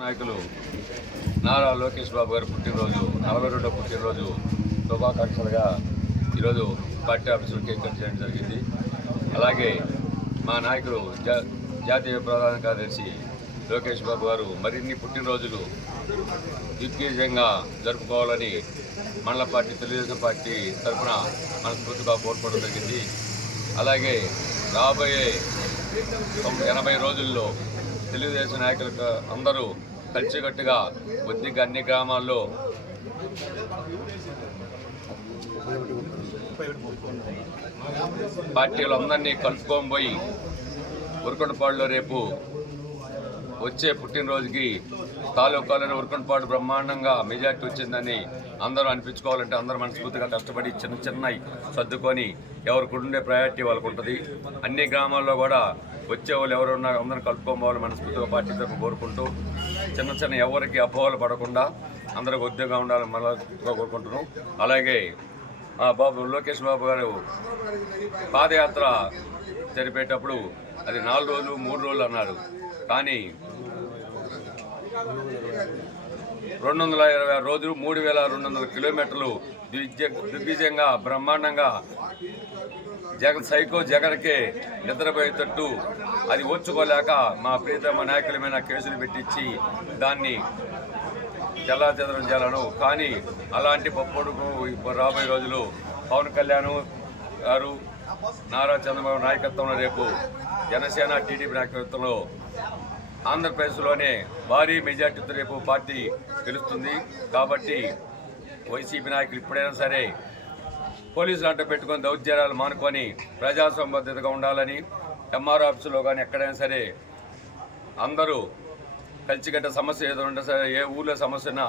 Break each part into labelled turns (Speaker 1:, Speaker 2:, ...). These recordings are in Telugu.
Speaker 1: నాయకులు నారా లోకేష్ బాబు గారు పుట్టినరోజు నలభై రెండో పుట్టినరోజు శుభాకాంక్షలుగా ఈరోజు పార్టీ ఆఫీసులో కేక్ కట్ చేయడం జరిగింది. అలాగే మా నాయకులు జా జాతీయ ప్రధాన కార్యదర్శి లోకేష్ బాబు గారు మరిన్ని పుట్టినరోజులు దిగ్విజయంగా జరుపుకోవాలని మండల పార్టీ తెలుగుదేశం పార్టీ తరఫున మనస్ఫూర్తిగా కోరుకోవడం జరిగింది. అలాగే రాబోయే ఎనభై రోజుల్లో తెలుగుదేశం నాయకులకు అందరూ కలిసికట్టుగా కొద్దిగా అన్ని గ్రామాల్లో పార్టీలందరినీ కలుపుకొని పోయి ఉరకొండపాడులో రేపు వచ్చే పుట్టినరోజుకి తాలూకాలను ఉరకొండపాడు బ్రహ్మాండంగా మెజార్టీ వచ్చిందని అందరూ అనిపించుకోవాలంటే అందరూ మనస్ఫూర్తిగా కష్టపడి చిన్న చిన్నవి సర్దుకొని ఎవరికి ఉండే ప్రయారిటీ వాళ్ళకు ఉంటుంది అన్ని గ్రామాల్లో కూడా వచ్చే వాళ్ళు ఎవరున్నా అందరూ కలుపుకోవాలి మనస్ఫూర్తిగా పార్టీ తరఫు కోరుకుంటూ చిన్న చిన్న ఎవరికి అపోహలు పడకుండా అందరికి ఉద్యోగంగా ఉండాలని మనస్ఫూర్తిగా కోరుకుంటున్నాం. అలాగే ఆ బాబు లోకేష్ బాబు గారు పాదయాత్ర జరిపేటప్పుడు అది నాలుగు రోజులు మూడు రోజులు అన్నారు. కానీ రెండు వందల ఇరవై ఆరు రోజులు మూడు వేల రెండు వందల కిలోమీటర్లు దిగ్విజయ దిగ్విజయంగా బ్రహ్మాండంగా జగన్ సైకో జగన్కే నిద్రపోయేటట్టు అది ఓర్చుకోలేక మా ప్రీతమ నాయకుల మీద కేసులు పెట్టించి దాన్ని చెల్లా చెదరం చేయాలను. కానీ అలాంటి పప్పుడుకు రాబోయే రోజులు పవన్ కళ్యాణ్ గారు నారా చంద్రబాబు నాయకత్వంలో రేపు జనసేన టీడీపీ నాయకత్వంలో ఆంధ్రప్రదేశ్లోనే భారీ మెజార్టీతో రేపు పార్టీ గెలుస్తుంది. కాబట్టి వైసీపీ నాయకులు ఇప్పుడైనా సరే పోలీసులు అంట పెట్టుకొని దౌర్జన్యాలు మానుకొని ప్రజాసంబద్ధతగా ఉండాలని ఎంఆర్ ఆఫీసులో కానీ ఎక్కడైనా సరే అందరూ కలిసికట్ట సమస్య ఏదో ఉంటే సరే ఏ ఊర్లో సమస్యనా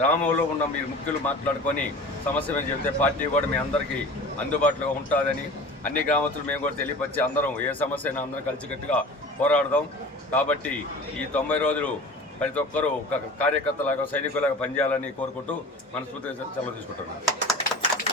Speaker 1: గ్రామంలో ఉన్న మీరు ముఖ్యులు మాట్లాడుకొని సమస్య మీద చెబితే పార్టీ కూడా మీ అందరికీ అందుబాటులో ఉంటుందని అన్ని గ్రామస్తులు మేము కూడా తెలియపరిచి అందరం ఏ సమస్య అయినా అందరం కలిసికట్టుగా పోరాడదాం. కాబట్టి ఈ తొంభై రోజులు ప్రతి ఒక్కరూ ఒక కార్యకర్తలాగా సైనికులాగా పనిచేయాలని కోరుకుంటూ మనస్ఫూర్తిగా సెలవు తీసుకుంటున్నాను